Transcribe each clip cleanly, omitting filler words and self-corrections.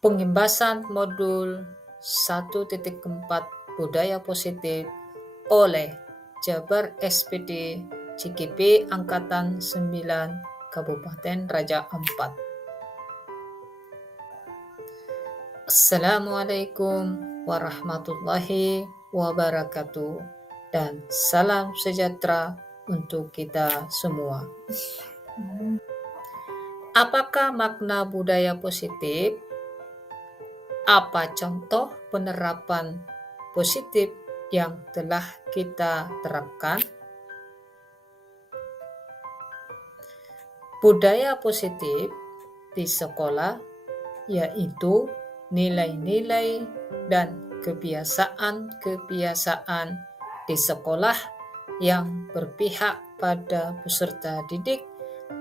Pengembasan modul 1.4 Budaya Positif oleh Jabar SPD CKP Angkatan 9 Kabupaten Raja Ampat. Assalamualaikum warahmatullahi wabarakatuh dan salam sejahtera untuk kita semua. Apakah makna budaya positif? Apa contoh penerapan positif yang telah kita terapkan? Budaya positif di sekolah yaitu nilai-nilai dan kebiasaan-kebiasaan di sekolah yang berpihak pada peserta didik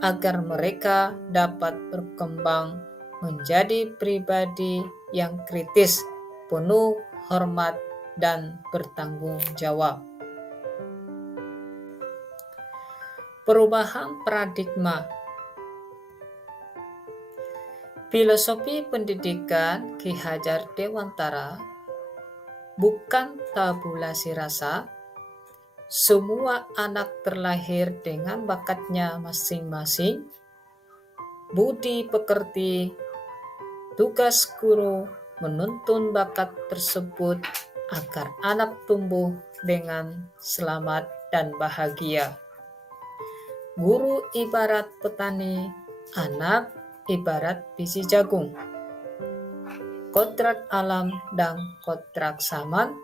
agar mereka dapat berkembang menjadi pribadi yang kritis, penuh hormat, dan bertanggung jawab. Perubahan paradigma. Filosofi pendidikan Ki Hajar Dewantara bukan tabulasi rasa. Semua anak terlahir dengan bakatnya masing-masing. Budi pekerti, tugas guru menuntun bakat tersebut agar anak tumbuh dengan selamat dan bahagia. Guru ibarat petani, anak ibarat biji jagung. Kodrat alam dan kodrat zaman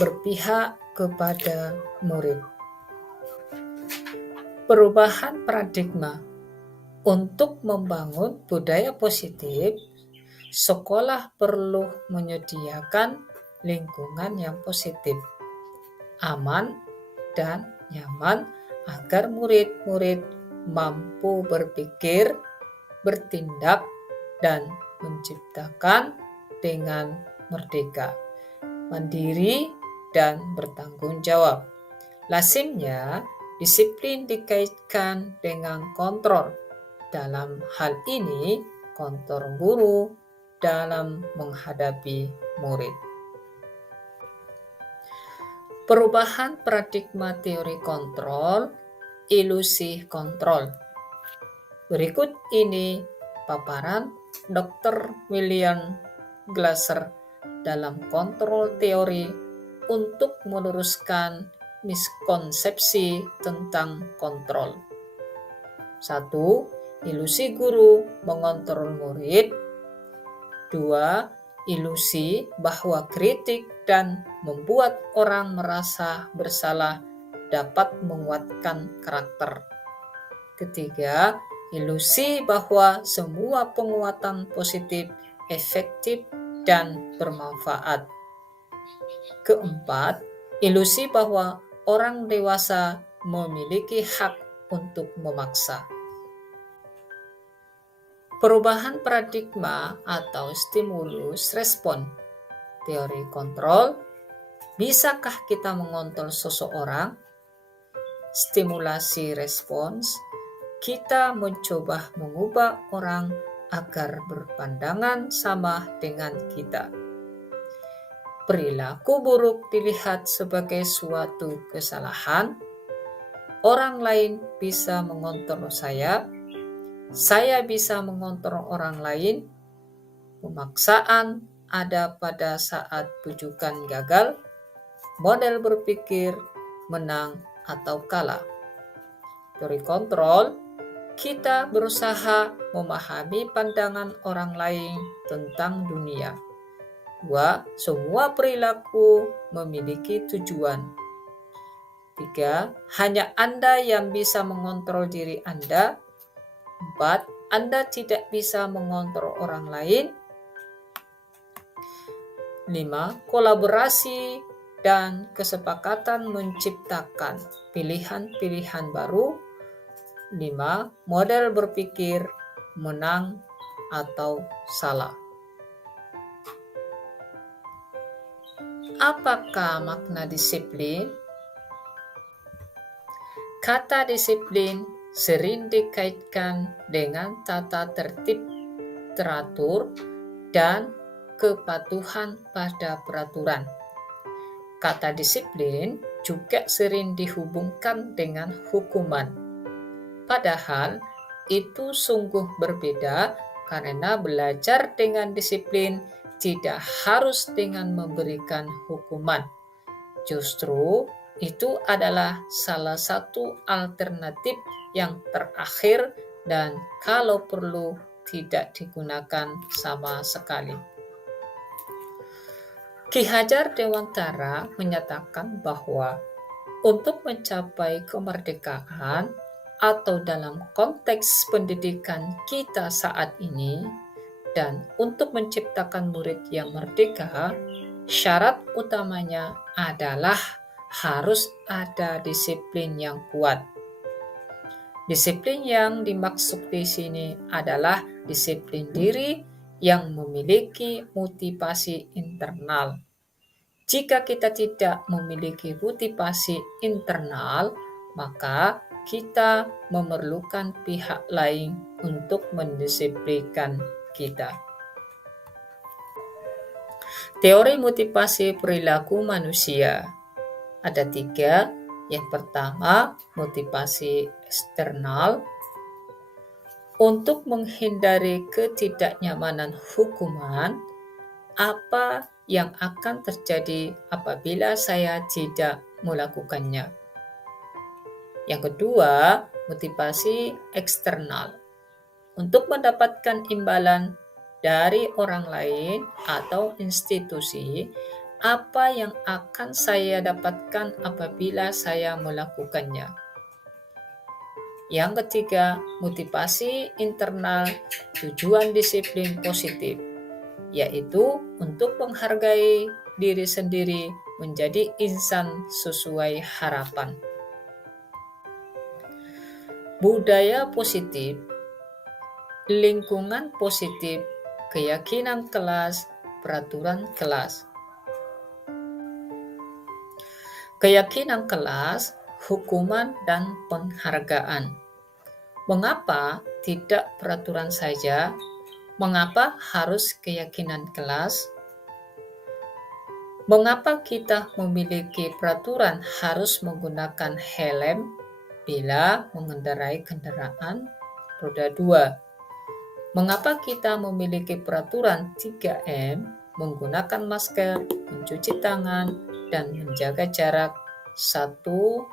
berpihak kepada murid. Perubahan paradigma. Untuk membangun budaya positif, sekolah perlu menyediakan lingkungan yang positif, aman, dan nyaman agar murid-murid mampu berpikir, bertindak, dan menciptakan dengan merdeka, mandiri, dan bertanggung jawab. Lazimnya, disiplin dikaitkan dengan kontrol. Dalam hal ini, kontrol guru dalam menghadapi murid. Perubahan paradigma teori kontrol, ilusi kontrol. Berikut ini paparan Dr. William Glasser dalam kontrol teori untuk meluruskan miskonsepsi tentang kontrol. 1. Ilusi guru mengontrol murid. 2. Ilusi bahwa kritik dan membuat orang merasa bersalah dapat menguatkan karakter. 3. Ilusi bahwa semua penguatan positif efektif dan bermanfaat. 4. Ilusi bahwa orang dewasa memiliki hak untuk memaksa. Perubahan paradigma atau stimulus respon. Teori kontrol. Bisakah kita mengontrol seseorang? Stimulasi respons. Kita mencoba mengubah orang agar berpandangan sama dengan kita. Perilaku buruk dilihat sebagai suatu kesalahan. Orang lain bisa mengontrol saya bisa mengontrol orang lain. Pemaksaan ada pada saat bujukan gagal. Model berpikir menang atau kalah. Teori kontrol, kita berusaha memahami pandangan orang lain tentang dunia. 2. Semua perilaku memiliki tujuan. 3. Hanya Anda yang bisa mengontrol diri Anda. 4. Anda tidak bisa mengontrol orang lain. 5. Kolaborasi dan kesepakatan menciptakan pilihan-pilihan baru. 5. Model berpikir menang atau salah. Apakah makna disiplin? Kata disiplin sering dikaitkan dengan tata tertib, teratur, dan kepatuhan pada peraturan. Kata disiplin juga sering dihubungkan dengan hukuman. Padahal itu sungguh berbeda karena belajar dengan disiplin tidak harus dengan memberikan hukuman. Justru itu adalah salah satu alternatif yang terakhir dan kalau perlu tidak digunakan sama sekali. Ki Hajar Dewantara menyatakan bahwa untuk mencapai kemerdekaan atau dalam konteks pendidikan kita saat ini dan untuk menciptakan murid yang merdeka, syarat utamanya adalah harus ada disiplin yang kuat. Disiplin yang dimaksud di sini adalah disiplin diri yang memiliki motivasi internal. Jika kita tidak memiliki motivasi internal, maka kita memerlukan pihak lain untuk mendisiplinkan kita. Teori motivasi perilaku manusia ada 3. Yang pertama, motivasi eksternal. Untuk menghindari ketidaknyamanan hukuman, apa yang akan terjadi apabila saya tidak melakukannya? Yang kedua, motivasi eksternal. Untuk mendapatkan imbalan dari orang lain atau institusi, apa yang akan saya dapatkan apabila saya melakukannya? Yang ketiga, motivasi internal, tujuan disiplin positif, yaitu untuk menghargai diri sendiri menjadi insan sesuai harapan. Budaya positif, lingkungan positif, keyakinan kelas, peraturan kelas. Keyakinan kelas, hukuman, dan penghargaan. Mengapa tidak peraturan saja? Mengapa harus keyakinan kelas? Mengapa kita memiliki peraturan harus menggunakan helm bila mengendarai kendaraan roda 2? Mengapa kita memiliki peraturan 3M, menggunakan masker, mencuci tangan, dan menjaga jarak 1,5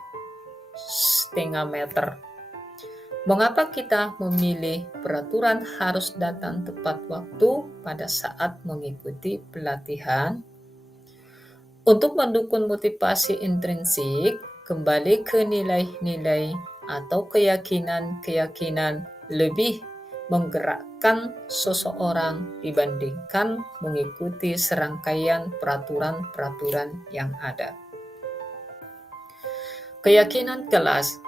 meter? Mengapa kita memilih peraturan harus datang tepat waktu pada saat mengikuti pelatihan? Untuk mendukung motivasi intrinsik, kembali ke nilai-nilai atau keyakinan-keyakinan lebih menggerakkan seseorang dibandingkan mengikuti serangkaian peraturan-peraturan yang ada. Keyakinan kelas.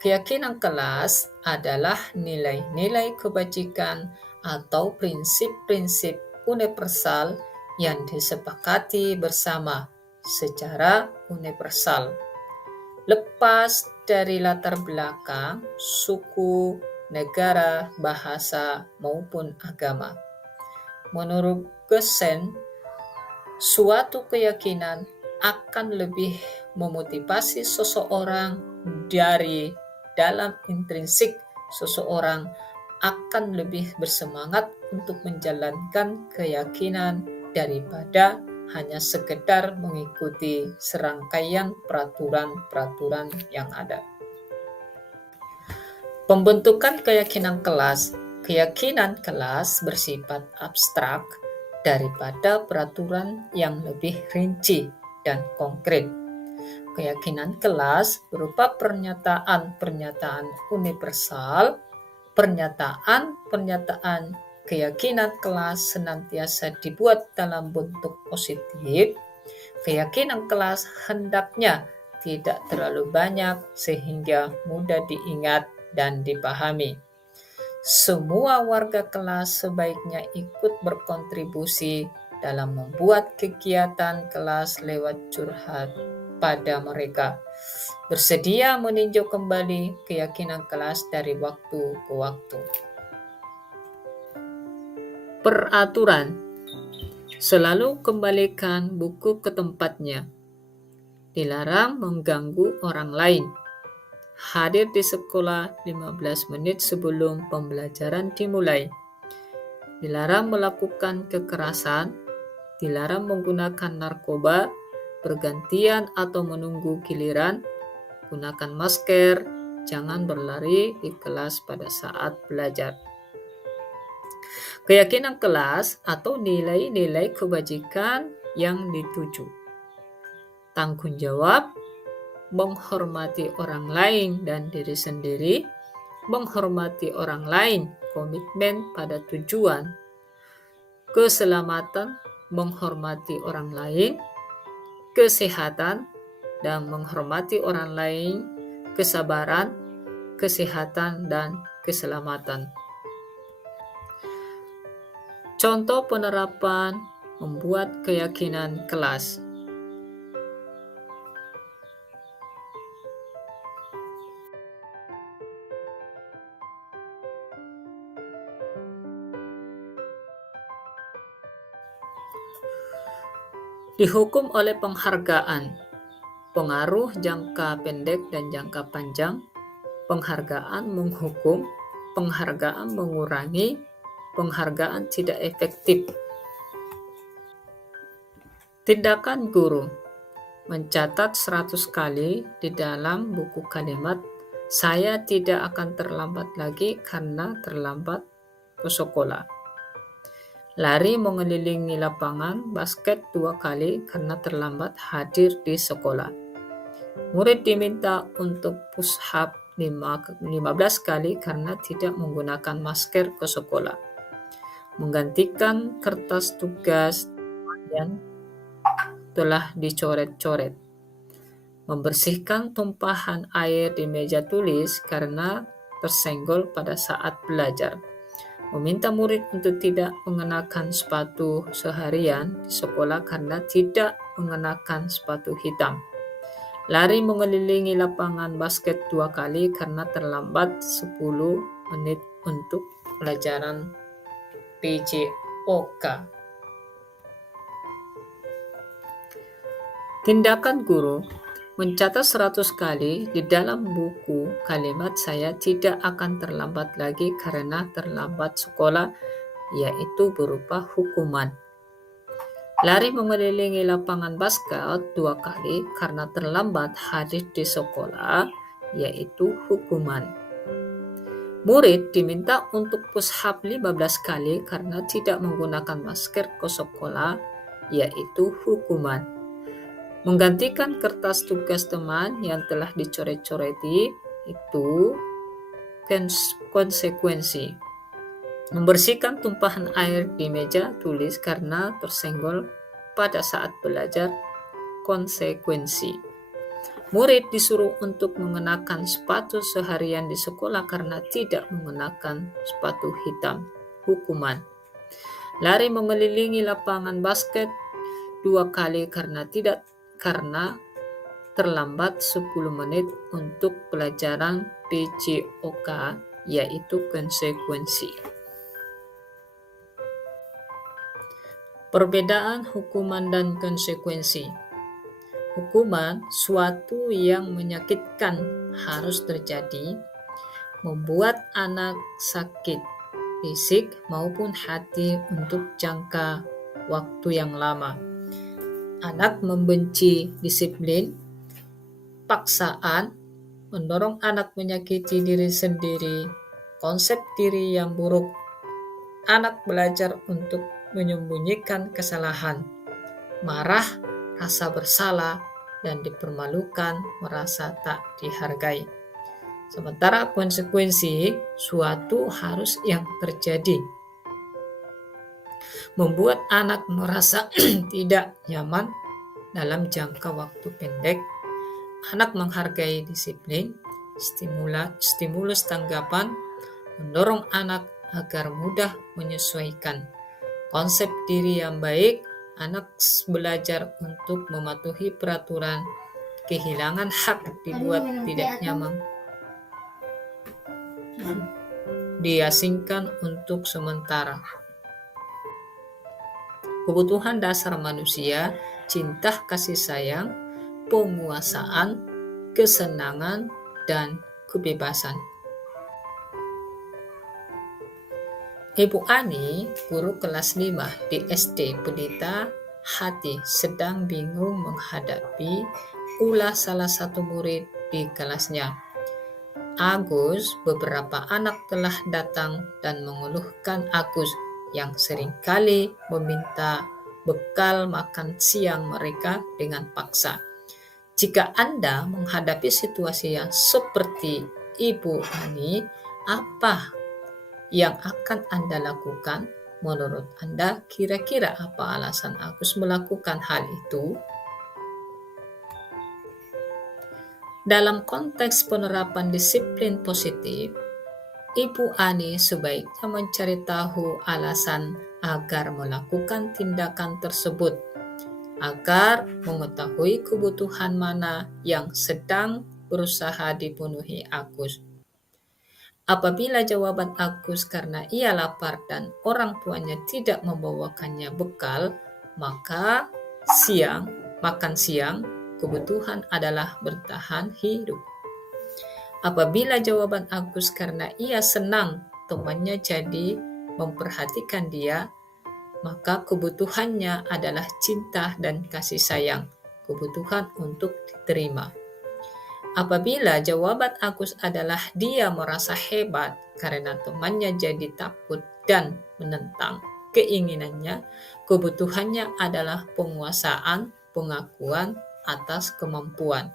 Keyakinan kelas adalah nilai-nilai kebajikan atau prinsip-prinsip universal yang disepakati bersama secara universal, lepas dari latar belakang, suku, negara, bahasa, maupun agama. Menurut Gesen, suatu keyakinan akan lebih memotivasi seseorang dari dalam intrinsik seseorang akan lebih bersemangat untuk menjalankan keyakinan daripada hanya sekedar mengikuti serangkaian peraturan-peraturan yang ada. Pembentukan keyakinan kelas. Keyakinan kelas bersifat abstrak daripada peraturan yang lebih rinci dan konkret. Keyakinan kelas berupa pernyataan-pernyataan universal. Pernyataan-pernyataan keyakinan kelas senantiasa dibuat dalam bentuk positif. Keyakinan kelas hendaknya tidak terlalu banyak sehingga mudah diingat dan dipahami. Semua warga kelas sebaiknya ikut berkontribusi dalam membuat kegiatan kelas lewat curhat pada mereka. Bersedia meninjau kembali keyakinan kelas dari waktu ke waktu. Peraturan. Selalu kembalikan buku ke tempatnya. Dilarang mengganggu orang lain. Hadir di sekolah 15 menit sebelum pembelajaran dimulai. Dilarang melakukan kekerasan, dilarang menggunakan narkoba, bergantian atau menunggu giliran, gunakan masker, jangan berlari di kelas pada saat belajar. Keyakinan kelas atau nilai-nilai kebajikan yang dituju. Tanggung jawab, menghormati orang lain dan diri sendiri, menghormati orang lain, komitmen pada tujuan, keselamatan, menghormati orang lain, kesehatan, dan menghormati orang lain, kesabaran, kesehatan, dan keselamatan. Contoh penerapan membuat keyakinan kelas. Dihukum oleh penghargaan, pengaruh jangka pendek dan jangka panjang, penghargaan menghukum, penghargaan mengurangi, penghargaan tidak efektif. Tindakan guru, mencatat 100 kali di dalam buku kalimat, saya tidak akan terlambat lagi karena terlambat ke sekolah. Lari mengelilingi lapangan basket 2 kali karena terlambat hadir di sekolah. Murid diminta untuk push up 15 kali karena tidak menggunakan masker ke sekolah. Menggantikan kertas tugas yang telah dicoret-coret. Membersihkan tumpahan air di meja tulis karena tersenggol pada saat belajar. Meminta murid untuk tidak mengenakan sepatu seharian di sekolah karena tidak mengenakan sepatu hitam. Lari mengelilingi lapangan basket 2 kali karena terlambat 10 menit untuk pelajaran PJOK. Tindakan guru, mencatat 100 kali di dalam buku kalimat saya tidak akan terlambat lagi karena terlambat sekolah, yaitu berupa hukuman. Lari mengelilingi lapangan basket 2 kali karena terlambat hadir di sekolah, yaitu hukuman. Murid diminta untuk push up 15 kali karena tidak menggunakan masker ke sekolah, yaitu hukuman. Menggantikan kertas tugas teman yang telah dicoret-coreti itu konsekuensi. Membersihkan tumpahan air di meja tulis karena tersenggol pada saat belajar, konsekuensi. Murid disuruh untuk mengenakan sepatu seharian di sekolah karena tidak mengenakan sepatu hitam, hukuman. Lari mengelilingi lapangan basket 2 kali karena terlambat 10 menit untuk pelajaran PJOK, yaitu konsekuensi. Perbedaan hukuman dan konsekuensi. Hukuman, suatu yang menyakitkan harus terjadi, membuat anak sakit fisik maupun hati untuk jangka waktu yang lama. Anak membenci disiplin, paksaan, mendorong anak menyakiti diri sendiri, konsep diri yang buruk. Anak belajar untuk menyembunyikan kesalahan, marah, rasa bersalah, dan dipermalukan, merasa tak dihargai. Sementara konsekuensi, suatu harus yang terjadi, membuat anak merasa tidak nyaman dalam jangka waktu pendek. Anak menghargai disiplin, stimulus tanggapan, mendorong anak agar mudah menyesuaikan. Konsep diri yang baik, anak belajar untuk mematuhi peraturan, kehilangan hak dibuat tidak nyaman, diasingkan untuk sementara. Kebutuhan dasar manusia, cinta kasih sayang, penguasaan, kesenangan, dan kebebasan. Ibu Ani, guru kelas 5 di SD Pelita Hati, sedang bingung menghadapi ulah salah satu murid di kelasnya. Agus, beberapa anak telah datang dan mengeluhkan Agus yang seringkali meminta bekal makan siang mereka dengan paksa. Jika Anda menghadapi situasi yang seperti Ibu Ani, apa yang akan Anda lakukan? Menurut Anda, kira-kira apa alasan Agus melakukan hal itu? Dalam konteks penerapan disiplin positif, Ibu Ani sebaiknya mencari tahu alasan agar melakukan tindakan tersebut, agar mengetahui kebutuhan mana yang sedang berusaha dipenuhi Agus. Apabila jawaban Agus karena ia lapar dan orang tuanya tidak membawakannya bekal, maka makan siang kebutuhan adalah bertahan hidup. Apabila jawaban Agus karena ia senang temannya jadi memperhatikan dia, maka kebutuhannya adalah cinta dan kasih sayang, kebutuhan untuk diterima. Apabila jawaban Agus adalah dia merasa hebat karena temannya jadi takut dan menentang keinginannya, kebutuhannya adalah penguasaan, pengakuan atas kemampuan.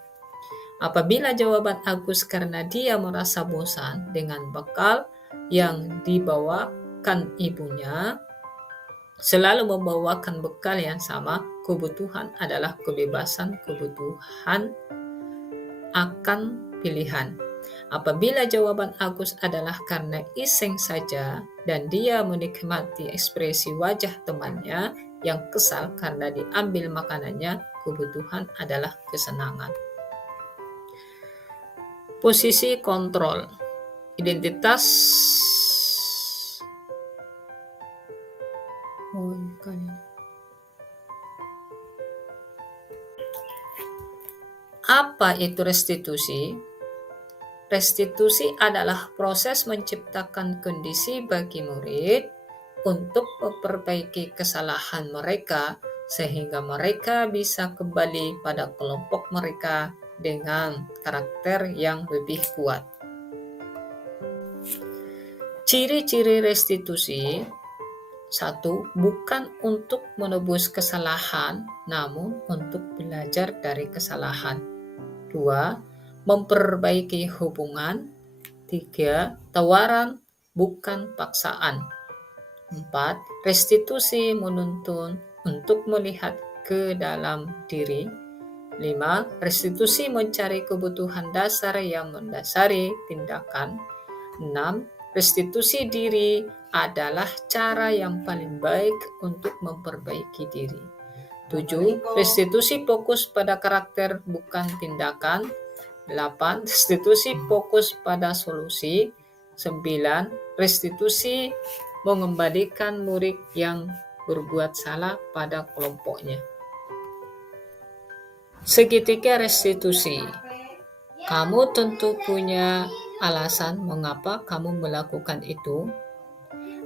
Apabila jawaban Agus karena dia merasa bosan dengan bekal yang dibawakan ibunya, selalu membawakan bekal yang sama, kebutuhan adalah kebebasan, kebutuhan akan pilihan. Apabila jawaban Agus adalah karena iseng saja dan dia menikmati ekspresi wajah temannya yang kesal karena diambil makanannya, kebutuhan adalah kesenangan. Posisi kontrol. Identitas Apa itu restitusi? Restitusi adalah proses menciptakan kondisi bagi murid untuk memperbaiki kesalahan mereka sehingga mereka bisa kembali pada kelompok mereka dengan karakter yang lebih kuat. Ciri-ciri restitusi: 1. Bukan untuk menebus kesalahan, namun untuk belajar dari kesalahan. 2. Memperbaiki hubungan. 3. Tawaran, bukan paksaan. 4. Restitusi menuntun untuk melihat ke dalam diri. 5. Restitusi mencari kebutuhan dasar yang mendasari tindakan. 6. Restitusi diri adalah cara yang paling baik untuk memperbaiki diri. 7. Restitusi fokus pada karakter bukan tindakan. 8. Restitusi fokus pada solusi. 9. Restitusi mengembalikan murid yang berbuat salah pada kelompoknya. Segitiga restitusi. Kamu tentu punya alasan mengapa kamu melakukan itu.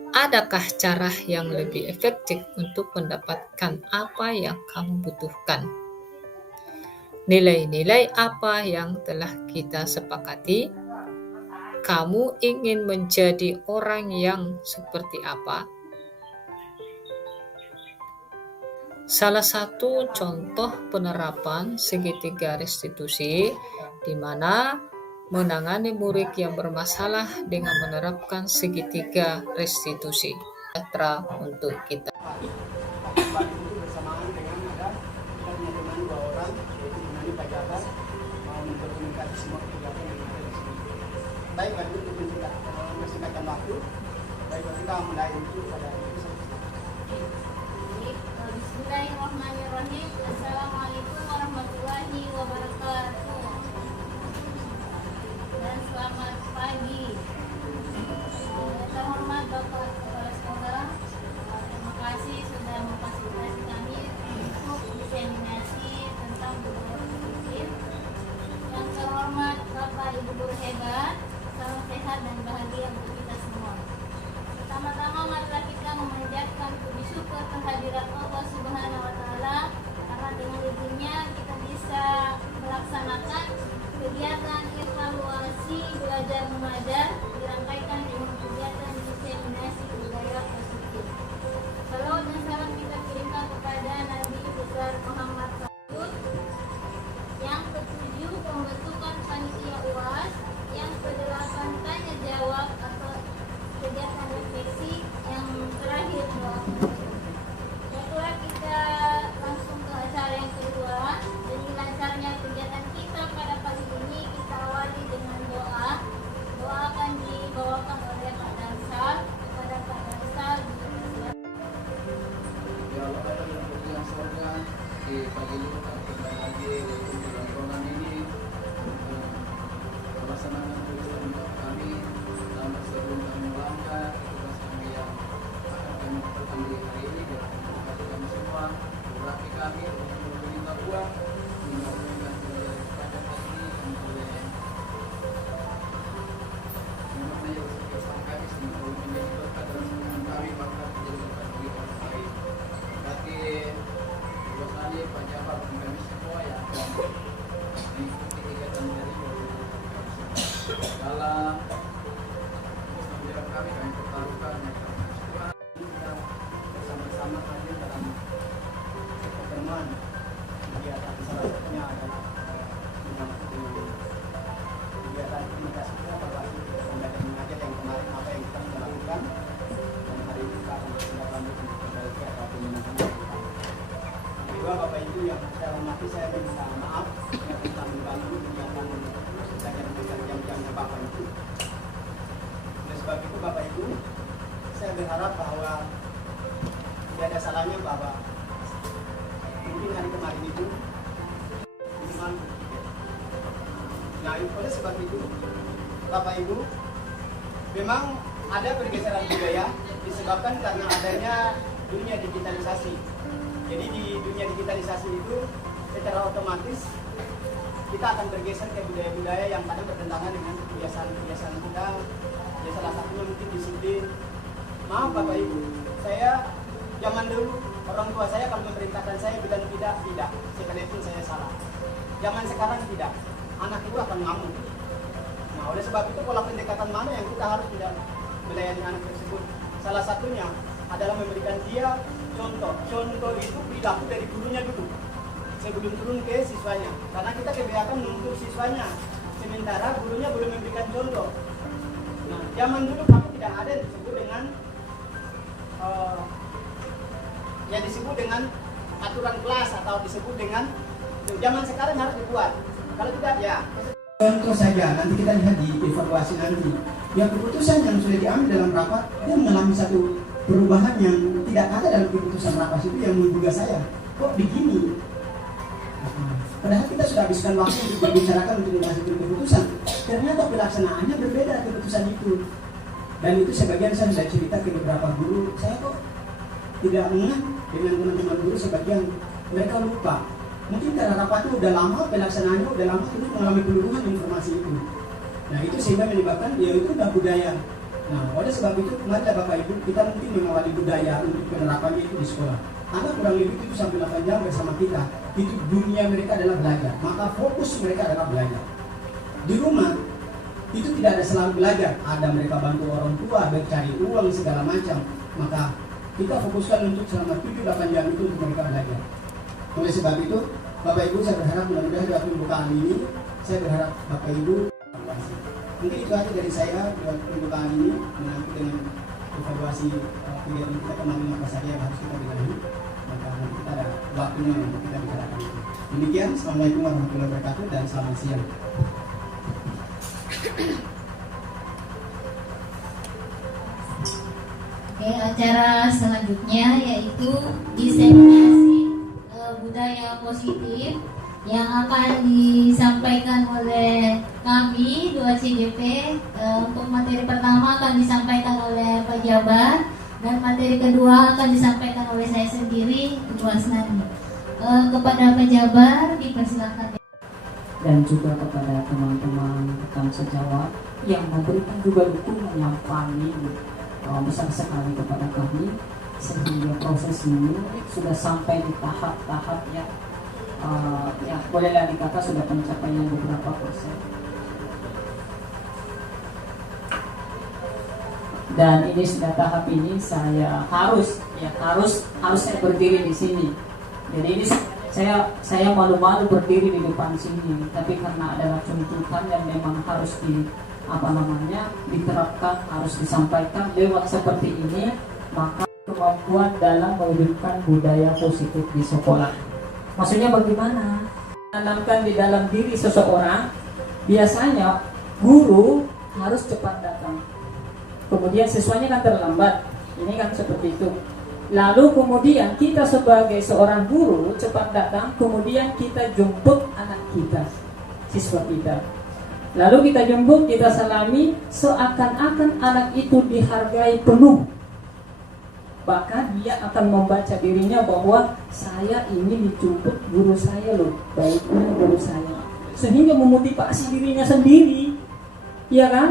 Adakah cara yang lebih efektif untuk mendapatkan apa yang kamu butuhkan? Nilai-nilai apa yang telah kita sepakati? Kamu ingin menjadi orang yang seperti apa? Salah satu contoh penerapan segitiga restitusi di mana menangani murid yang bermasalah dengan menerapkan segitiga restitusi. Sejahtera untuk kita. Bersamaan dengan ada kita punya teman 2 orang, yaitu Bunani Pak Jabar, mau mempertemukan semua kegiatan yang ada di sini. Baik, untuk mensingkatkan waktu, baik kita mulai itu pada Bismillahirrahmanirrahim. Assalamualaikum warahmatullahi wabarakatuh. Dan selamat pagi. Terhormat Bapak Kepala Sekolah, terima kasih sudah memfasilitasi di pagi ini kembali lagi untuk program ini pelaksanaan tugas untuk kami dalam sebelum kami melangkah tugas kami yang akan kami lakukan di hari ini. Terima kasih kami semua, berarti kami untuk meminta uang mengajukan pada kami oleh memangnya bersama kami sehingga menjadi berkat dalam hubungan kami maka menjadi berkat bagi orang lain. Berarti tugas kami pejabat dan kami semua yang akan mengikuti kegiatan dari dalam tanggung jawab kami pertaruhkan kita bersama-sama hadir dalam pertemuan kegiatan salah satunya adalah menyangkut dengan kegiatan aktivitas kita evaluasi pembelajaran mengajar yang kemarin apa yang kita sudah lakukan dan hari ini kita akan bertindak lanjut untuk memperbaiki atau pemenuhan kita. Kedua Bapak Ibu yang saya hormati, saya minta maaf yang telah mengganggu kegiatan belajar mengajar jam-jamnya Bapak Ibu. Oleh sebab itu Bapak Ibu, saya berharap bahwa tidak ada salahnya bahwa mungkin hari kemarin itu minimal. Nah, oleh sebab itu Bapak Ibu, memang ada pergeseran budaya disebabkan karena adanya dunia digitalisasi. Jadi di dunia digitalisasi itu secara otomatis kita akan bergeser ke budaya-budaya yang kadang bertentangan dengan kebiasaan-kebiasaan kita. Ya salah satunya mungkin disiplin. Maaf Bapak Ibu, saya zaman dulu orang tua saya kalau memerintahkan saya bilang tidak, sekalipun saya salah. Zaman sekarang tidak, anak itu akan ngamuk. Nah, oleh sebab itu pola pendekatan mana yang kita harus tidak melayani anak tersebut? Salah satunya adalah memberikan dia contoh. Contoh itu perilaku dari gurunya dulu sebelum turun ke siswanya. Karena kita kebanyakan menuntut siswanya, sementara gurunya belum memberikan contoh. Nah, zaman dulu kami tidak ada yang disebut dengan aturan kelas atau disebut dengan zaman sekarang harus dibuat. Kalau tidak ya contoh saja, nanti kita lihat di evaluasi nanti. Yang keputusan yang sudah diambil dalam rapat dia mengalami satu perubahan yang tidak ada dalam keputusan rapat itu yang menduga saya. Kok begini? Padahal kita sudah habiskan waktu untuk membicarakan untuk menghasilkan keputusan. Ternyata pelaksanaannya berbeda keputusan itu. Dan itu sebagian saya sudah cerita ke beberapa guru. Saya kok tidak mengenal dengan teman-teman guru sebagian mereka lupa. Mungkin karena rapat itu udah lama, pelaksanaannya udah lama, terus mengalami peluruhan informasi itu. Nah itu sehingga menyebabkan ya itu udah budaya. Nah oleh sebab itu mari Bapak Ibu kita mungkin mengawali budaya untuk penerapannya itu di sekolah. Anak kurang lebih itu sampai 8 jam bersama kita. Itu dunia mereka adalah belajar. Maka fokus mereka adalah belajar. Di rumah itu tidak ada selalu belajar. Ada mereka bantu orang tua, mencari uang segala macam. Maka kita fokuskan untuk selama 7-8 jam itu untuk mereka belajar. Oleh sebab itu, Bapak Ibu saya berharap mudah-mudahan dalam pembukaan ini, saya berharap Bapak Ibu evaluasi. Mungkin itu aja dari saya buat pembukaan ini menangkut dengan evaluasi kegiatan kita kemarin apa saja yang harus kita benahi. Maka nanti kita ada waktunya untuk kita bicarakan itu. Demikian, Assalamualaikum warahmatullahi wabarakatuh dan selamat siang. Oke, acara selanjutnya yaitu diseminasi budaya positif yang akan disampaikan oleh kami 2CJP. Untuk materi pertama akan disampaikan oleh Pak Jabar dan materi kedua akan disampaikan oleh saya sendiri, Ibu Asnani. Kepada Pak Jabar dipersilakan. Dan juga kepada teman-teman rekan sejawat yang memberikan juga dukungan yang paling besar sekali kepada kami sehingga proses ini sudah sampai di tahap-tahap yang bolehlah dikata sudah pencapaian beberapa persen. Dan ini sudah tahap ini saya harus saya berdiri di sini. Jadi ini saya malu-malu berdiri di depan sini, tapi karena adalah tuntutan yang memang harus diterapkan, harus disampaikan lewat seperti ini, maka kemampuan dalam mewujudkan budaya positif di sekolah. Maksudnya bagaimana? Tanamkan di dalam diri seseorang, biasanya guru harus cepat datang. Kemudian siswanya kan terlambat. Ini kan seperti itu. Lalu kemudian kita sebagai seorang guru cepat datang, kemudian kita jemput anak kita, siswa kita. Lalu kita jemput, kita salami, seakan-akan anak itu dihargai penuh. Bahkan dia akan membaca dirinya bahwa saya ini dijemput guru saya loh, baiknya guru saya. Sehingga memotivasi dirinya sendiri. Iya kan?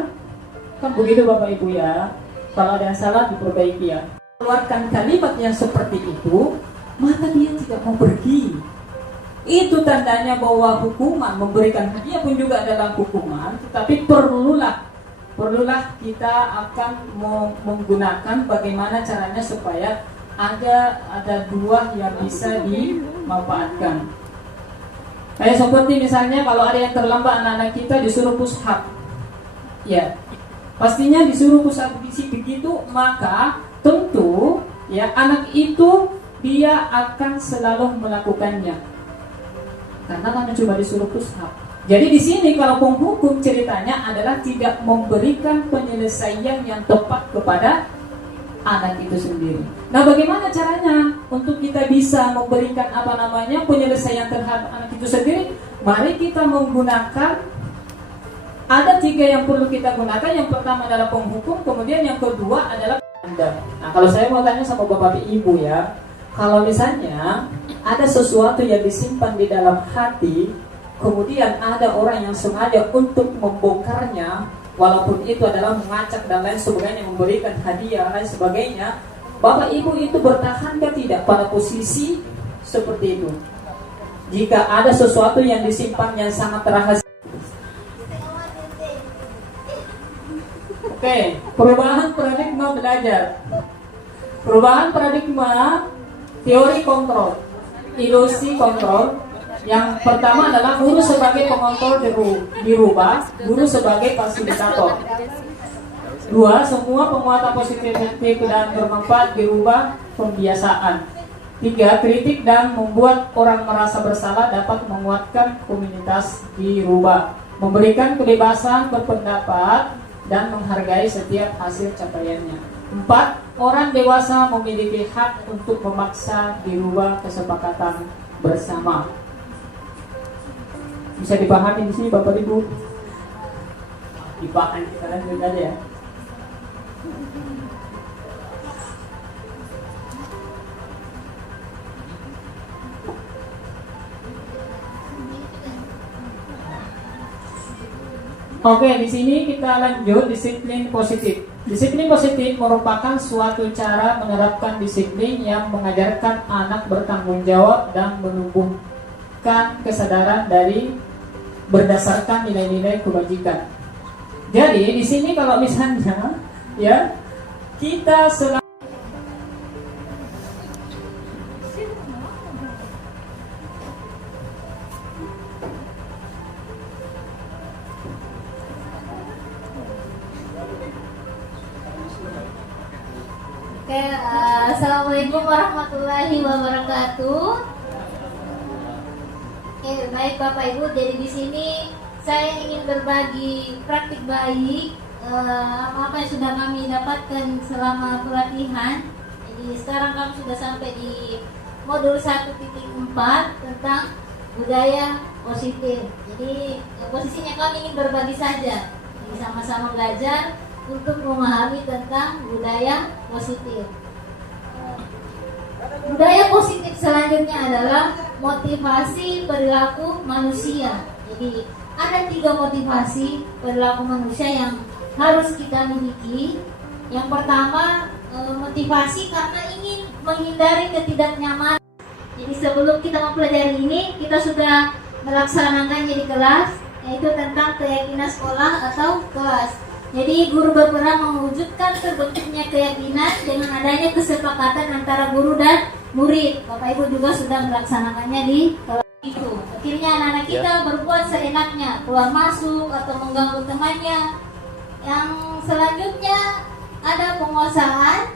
Kan begitu Bapak Ibu ya. Kalau ada yang salah diperbaiki ya. Keluarkan kalimat yang seperti itu, maka dia tidak mau pergi. Itu tandanya bahwa hukuman, memberikan hadiah pun juga adalah hukuman. Tetapi perlulah kita akan menggunakan bagaimana caranya supaya ada dua yang bisa dimanfaatkan. Kayak seperti misalnya kalau ada yang terlambat anak-anak kita disuruh push up, ya pastinya disuruh push up begitu, maka tentu ya anak itu dia akan selalu melakukannya karena kan cuma disuruh push up. Jadi di sini kalau penghukum ceritanya adalah tidak memberikan penyelesaian yang tepat kepada anak itu sendiri. Nah, bagaimana caranya untuk kita bisa memberikan penyelesaian terhadap anak itu sendiri? Mari kita menggunakan, ada 3 yang perlu kita gunakan. Yang pertama adalah penghukum, kemudian yang kedua adalah Anda. Nah, kalau saya mau tanya sama Bapak Ibu ya, kalau misalnya ada sesuatu yang disimpan di dalam hati, kemudian ada orang yang sengaja untuk membongkarnya, walaupun itu adalah mengacak dan lain sebagainya, memberikan hadiah dan lain sebagainya, Bapak Ibu itu bertahankah tidak pada posisi seperti itu? Jika ada sesuatu yang disimpan yang sangat rahasia. Oke, perubahan paradigma belajar. Perubahan paradigma teori kontrol, ilusi kontrol. Yang pertama adalah guru sebagai pengontrol dirubah, guru sebagai fasilitator. 2, semua penguatan positif dan bermanfaat dirubah pembiasaan. 3, kritik dan membuat orang merasa bersalah dapat menguatkan komunitas dirubah. Memberikan kebebasan berpendapat dan menghargai setiap hasil capaiannya. 4, orang dewasa memiliki hak untuk memaksa dirubah kesepakatan bersama. Bisa dipahami di sini Bapak Ibu? Dipahami, kita lanjut aja ya. Oke, di sini kita lanjut disiplin positif. Disiplin positif merupakan suatu cara menerapkan disiplin yang mengajarkan anak bertanggung jawab dan menumbuhkan kesadaran berdasarkan nilai-nilai kebajikan. Jadi di sini kalau misalnya ya kita selalu Assalamualaikum warahmatullahi wabarakatuh. Baik Bapak Ibu, jadi di sini saya ingin berbagi praktik baik apa yang sudah kami dapatkan selama pelatihan. Jadi sekarang kami sudah sampai di modul 1.4 tentang budaya positif. Jadi posisinya kami ingin berbagi saja, jadi sama-sama belajar untuk memahami tentang budaya positif. Budaya positif selanjutnya adalah motivasi perilaku manusia. Jadi ada 3 motivasi perilaku manusia yang harus kita miliki. Yang pertama, motivasi karena ingin menghindari ketidaknyamanan. Jadi sebelum kita mempelajari ini, kita sudah melaksanakannya di kelas, yaitu tentang keyakinan sekolah atau kelas. Jadi guru berperan mewujudkan terbentuknya keyakinan dengan adanya kesepakatan antara guru dan murid. Bapak Ibu juga sudah melaksanakannya di kelas itu. Akhirnya anak-anak kita berbuat seenaknya, keluar masuk atau mengganggu temannya. Yang selanjutnya ada penguasaan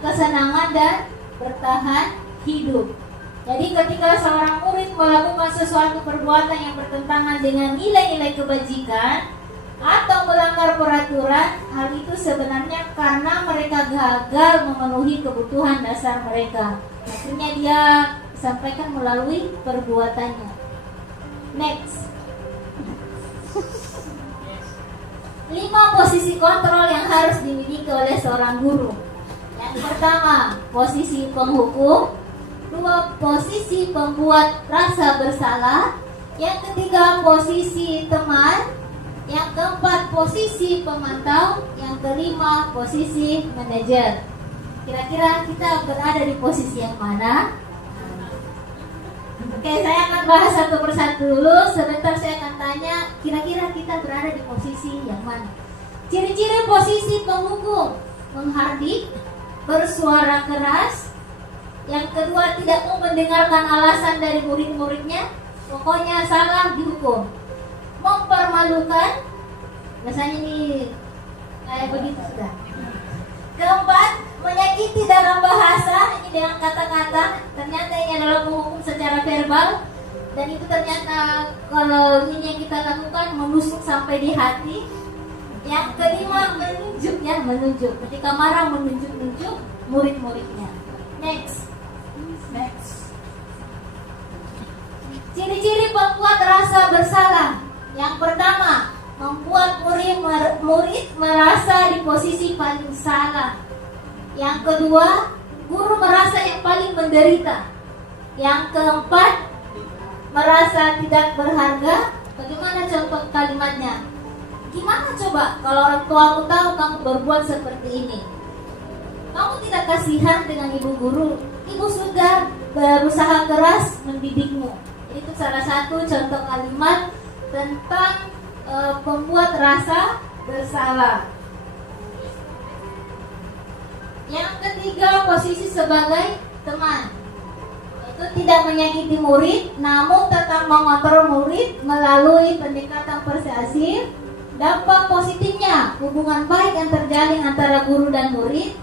kesenangan dan bertahan hidup. Jadi ketika seorang murid melakukan sesuatu perbuatan yang bertentangan dengan nilai-nilai kebajikan, atau melanggar peraturan, hal itu sebenarnya karena mereka gagal memenuhi kebutuhan dasar mereka. Akhirnya dia sampaikan melalui perbuatannya. Next. 5 posisi kontrol yang harus dimiliki oleh seorang guru. Yang pertama, posisi penghukum. 2, posisi pembuat rasa bersalah. Yang ketiga, posisi teman. Yang keempat, posisi pemantau. Yang kelima, posisi manajer. Kira-kira kita berada di posisi yang mana? Oke, saya akan bahas satu persatu dulu. Sebentar saya akan tanya, kira-kira kita berada di posisi yang mana? Ciri-ciri posisi penghukum: menghardik, bersuara keras. Yang kedua, tidak mau mendengarkan alasan dari murid-muridnya. Pokoknya salah dihukum. Mempermalukan, biasanya ini kayak begitu sudah. Keempat, menyakiti dalam bahasa, ini dengan kata-kata. Ternyata ini adalah menghukum secara verbal, dan itu ternyata kalau ini yang kita lakukan menusuk sampai di hati. Yang kelima, menunjuk, ya, menunjuk. Ketika marah menunjuk-nunjuk murid-muridnya. Next. Ciri-ciri pembuat rasa bersalah. Yang pertama, membuat murid merasa di posisi paling salah. Yang kedua, guru merasa yang paling menderita. Yang keempat, merasa tidak berharga. Bagaimana contoh kalimatnya? Gimana coba kalau orang tuamu tahu kamu berbuat seperti ini? Kamu tidak kasihan dengan ibu guru. Ibu sudah berusaha keras mendidikmu. Itu salah satu contoh kalimat tentang pembuat rasa bersalah. Yang ketiga, posisi sebagai teman. Itu tidak menyakiti murid, namun tetap mengontrol murid melalui pendekatan persuasif. Dampak positifnya, hubungan baik yang terjalin antara guru dan murid.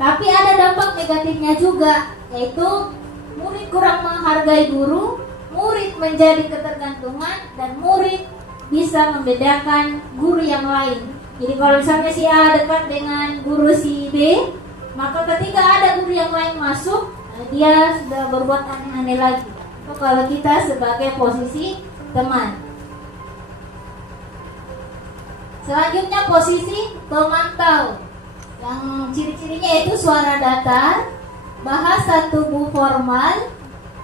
Tapi ada dampak negatifnya juga, yaitu murid kurang menghargai guru, murid menjadi ketergantungan, dan murid bisa membedakan guru yang lain. Jadi kalau misalnya si A dekat dengan guru si B, maka ketika ada guru yang lain masuk, dia sudah berbuat aneh-aneh lagi. So, kalau kita sebagai posisi teman. Selanjutnya posisi pemantau. Yang ciri-cirinya itu suara datar, bahasa tubuh formal,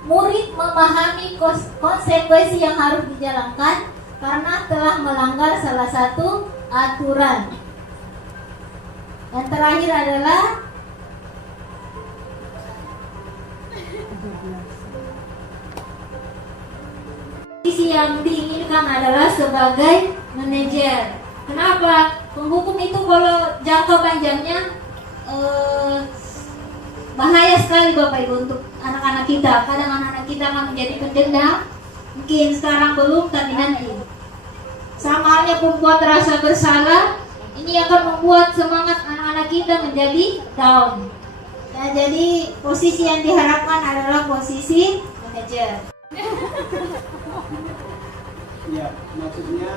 murid memahami konsekuensi yang harus dijalankan karena telah melanggar salah satu aturan. Yang terakhir adalah posisi yang diinginkan adalah sebagai manajer. Kenapa? Penghukum itu kalau jangka panjangnya bahaya sekali Bapak Ibu untuk anak-anak kita. Kadang anak-anak kita akan menjadi pendendam. Mungkin sekarang belum, tapi nanti. Sama halnya pembuat rasa bersalah, ini akan membuat semangat anak-anak kita menjadi down. Nah, jadi posisi yang diharapkan adalah posisi manajer. Ya, maksudnya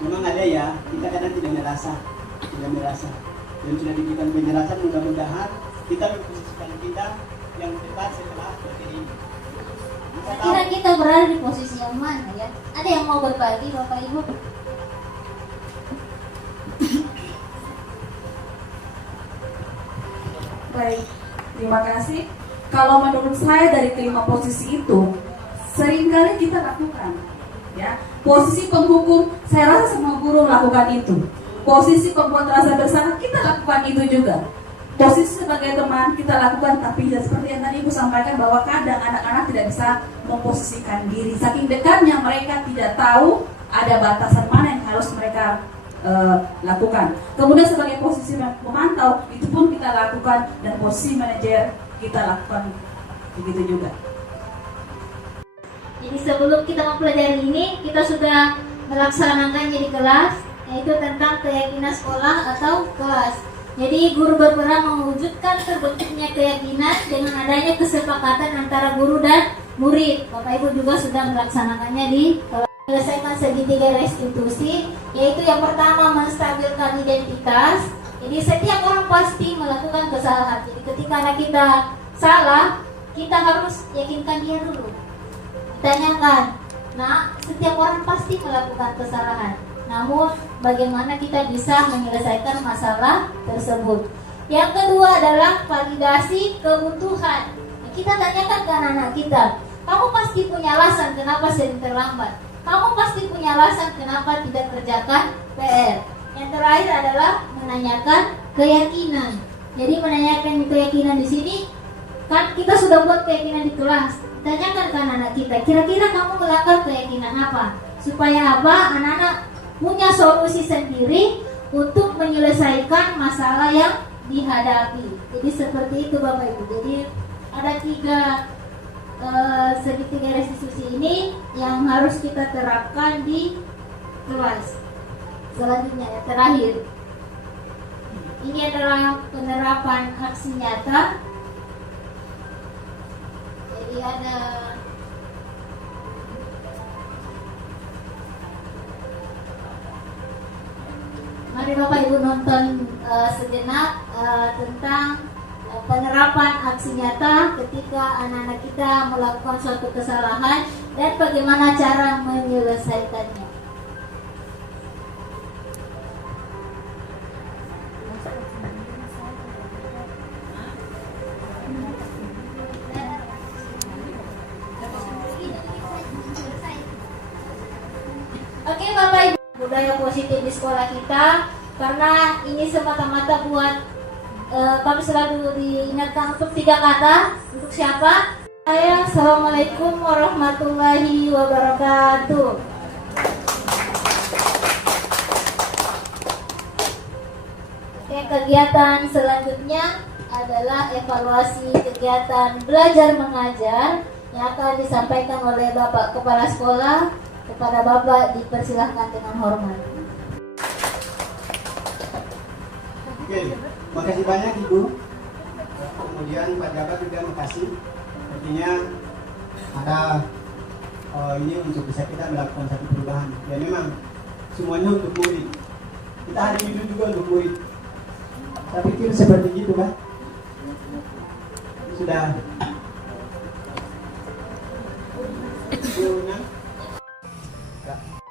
memang ada ya, kita kadang tidak merasa. Dan sudah diberikan penjelasan, mudah-mudahan kita memposisikan kita yang tepat setelah materi ini. Kira kita berada di posisi yang mana ya? Ada yang mau berbagi Bapak Ibu? Baik, terima kasih. Kalau menurut saya dari kelima posisi itu seringkali kita lakukan, ya. Posisi penghukum, saya rasa semua guru melakukan itu. Posisi pembuat rasa bersalah, kita lakukan itu juga. Posisi sebagai teman kita lakukan, tapi ya seperti yang tadi Ibu sampaikan bahwa kadang anak-anak tidak bisa memposisikan diri. Saking dekatnya mereka tidak tahu ada batasan mana yang harus mereka lakukan. Kemudian sebagai posisi pemantau, itu pun kita lakukan, dan posisi manajer kita lakukan begitu juga. Jadi sebelum kita mempelajari ini, kita sudah melaksanakannya di kelas, yaitu tentang keyakinan sekolah atau kelas. Jadi guru berperan mewujudkan terbentuknya keyakinan dengan adanya kesepakatan antara guru dan murid. Bapak Ibu juga sudah melaksanakannya di kelas. menyelesaikan segitiga restitusi, yaitu yang pertama menstabilkan identitas. Jadi setiap orang pasti melakukan kesalahan. Jadi ketika anak kita salah, kita harus yakinkan dia dulu. Tanyakan, nah setiap orang pasti melakukan kesalahan. Namun bagaimana kita bisa menyelesaikan masalah tersebut? Yang kedua adalah validasi kebutuhan. Kita tanyakan ke anak-anak kita, kamu pasti punya alasan kenapa sering terlambat. Kamu pasti punya alasan kenapa tidak kerjakan PR. Yang terakhir adalah menanyakan keyakinan. Jadi menanyakan keyakinan di sini, kan kita sudah buat keyakinan di kelas. Tanyakan ke anak-anak kita, kira-kira kamu melanggar keyakinan apa? Supaya apa? Anak-anak punya solusi sendiri untuk menyelesaikan masalah yang dihadapi. Jadi seperti itu Bapak Ibu. Jadi ada segitiga restitusi ini yang harus kita terapkan di kelas. Selanjutnya yang terakhir, ini adalah penerapan aksi nyata. Jadi ada mari Bapak Ibu nonton sejenak tentang penerapan aksi nyata ketika anak-anak kita melakukan suatu kesalahan dan bagaimana cara menyelesaikannya. Oke Bapak Ibu, budaya positif di sekolah kita, karena ini semata-mata buat kami selalu diingatkan untuk 3 kata. Untuk siapa? Saya. Assalamualaikum warahmatullahi wabarakatuh. Oke, kegiatan selanjutnya adalah evaluasi kegiatan belajar mengajar yang akan disampaikan oleh Bapak Kepala Sekolah. Kepada Bapak dipersilahkan dengan hormat. Oke, makasih banyak Ibu. Kemudian Pak Jabat juga makasih. Artinya ada ini untuk bisa kita melakukan satu perubahan. Ya memang semuanya untuk murid. Kita hari ini juga untuk murid. Saya pikir seperti itu Pak. Sudah.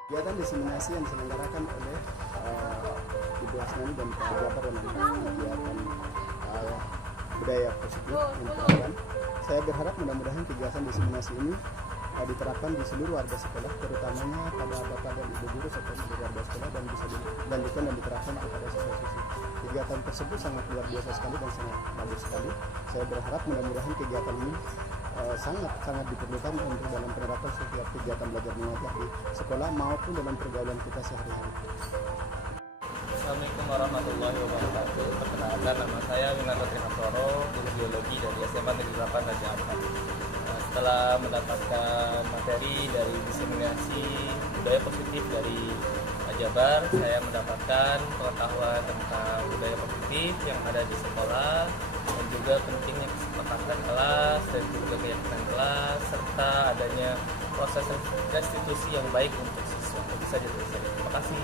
Kegiatan diseminasi yang diselenggarakan oleh Ibu Asnani dan Pak Jabar dalam kegiatan budaya positif yang diterapkan. Saya berharap mudah-mudahan kegiatan diseminasi ini diterapkan di seluruh warga sekolah, terutamanya pada Bapak dan Ibu guru serta seluruh warga sekolah, dan bisa dilanjutkan dan diterapkan kepada siswa-siswi. Kegiatan tersebut sangat luar biasa sekali dan sangat bagus sekali. Saya berharap mudah-mudahan kegiatan ini sangat diperlukan untuk dalam penerapan setiap kegiatan belajar mengajar di sekolah maupun dalam pergaulan kita sehari-hari. Assalamualaikum warahmatullahi wabarakatuh. Perkenalkan, nama saya Winarto Trinasoro, guru biologi dari SMA Negeri 8 Raja Ampat. Setelah mendapatkan materi dari diseminasi budaya positif dari Pak Jabar, saya mendapatkan pengetahuan tentang budaya positif yang ada di sekolah dan juga pentingnya kesepakatan kelas dan juga keyakinan kelas serta adanya proses restitusi yang baik untuk siswa. Itu saja dari saya. Terima kasih.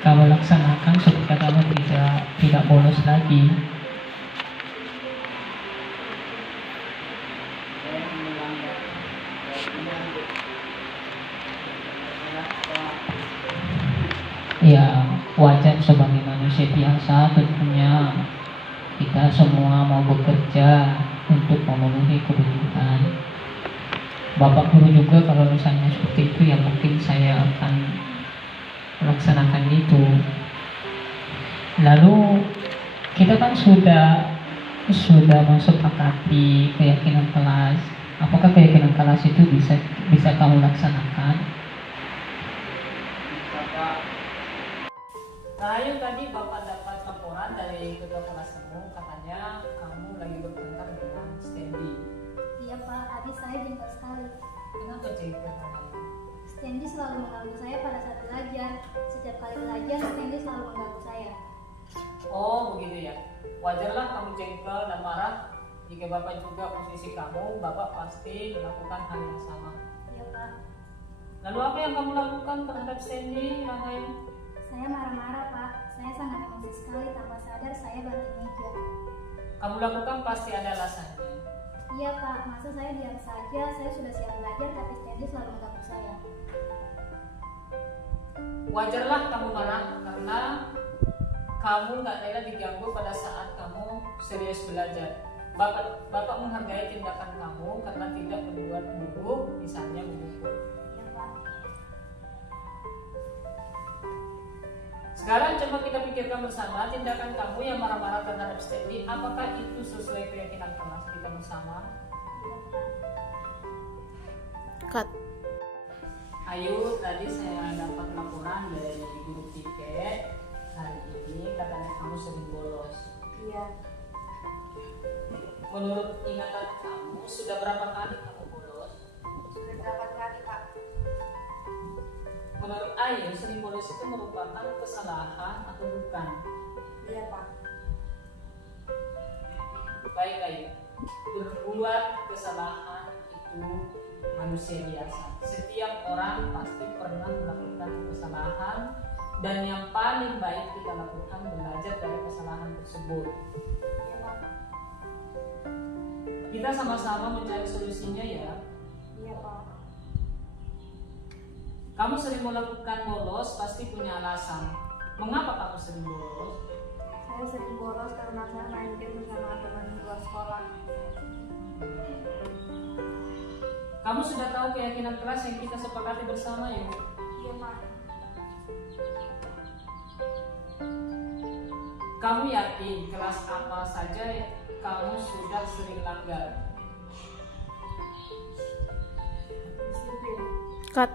kamu laksanakan supaya kamu tidak bolos lagi. Ya, wajar sebagai manusia biasa tentunya kita semua mau bekerja untuk memenuhi kebutuhan. Bapak guru juga kalau misalnya seperti itu ya mungkin saya akan melaksanakan itu. Lalu kita kan sudah mensepakati keyakinan kelas. Apakah keyakinan kelas itu bisa kamu laksanakan? Nah, yang tadi Bapak dapat laporan dari ketua kelas kamu, katanya kamu lagi bertengkar dengan Standy. Iya Pak, adik saya jengkel sekali. Kenapa jengkel? Standy selalu mengganggu saya pada saat belajar. Setiap kali belajar, Standy selalu mengganggu saya. Oh begitu ya. Wajarlah kamu jengkel dan marah. Jika Bapak juga posisi kamu, Bapak pasti melakukan hal yang sama. Iya Pak. Lalu apa yang kamu lakukan terhadap Standy, Rahel? Saya marah-marah Pak. Saya sangat emosi sekali, tanpa sadar saya banting meja. Kamu lakukan pasti ada alasannya. Iya Pak, masa saya diam saja, saya sudah siap belajar tapi Standy selalu mengganggu saya. Wajarlah kamu marah karena kamu nggak rela diganggu pada saat kamu serius belajar. Bapak menghargai tindakan kamu karena tidak berbuat buruk, misalnya memukul. Iya Pak. Sekarang coba kita pikirkan bersama tindakan kamu yang marah-marah terhadap Standy, apakah itu sesuai keyakinan kelas kita bersama? Cut. Ayu, tadi saya dapat laporan dari guru tiket. Hari ini katanya kamu sering bolos. Iya. Menurut ingatan kamu, sudah berapa kali kamu bolos? Sudah berapa kali Pak? Menurut Ayu, sering bolos itu merupakan kesalahan atau bukan? Iya Pak. Baik Ayu, berbuat kesalahan itu manusia biasa. Setiap orang pasti pernah melakukan kesalahan, dan yang paling baik kita lakukan belajar dari kesalahan tersebut. Iya Pak. Kita sama-sama mencari solusinya ya. Iya Pak. Kamu sering melakukan bolos pasti punya alasan. Mengapa kamu sering bolos? Saya sering bolos karena saya main game bersama teman di luar sekolah. Kamu sudah tahu keyakinan kelas yang kita sepakati bersama yuk. Iya Pak. Kamu yakin kelas apa saja kamu sudah sering langgar? Disiplin. Cut.